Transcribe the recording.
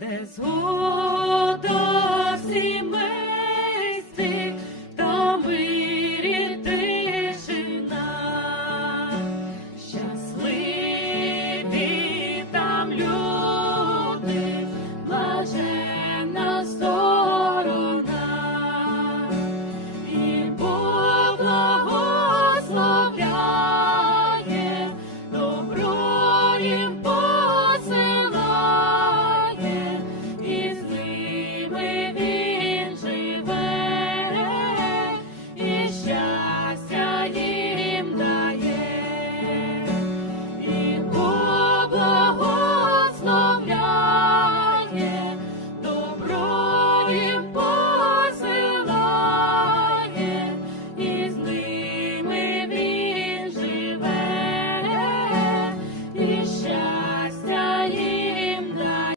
де згода в сімействі, та мир і тишина. Щасливі там люди, блаженна сторона, і Бог благословляє, добро їм посилає, і з ними він живе, і щастя їм дає, і Бог благословляє,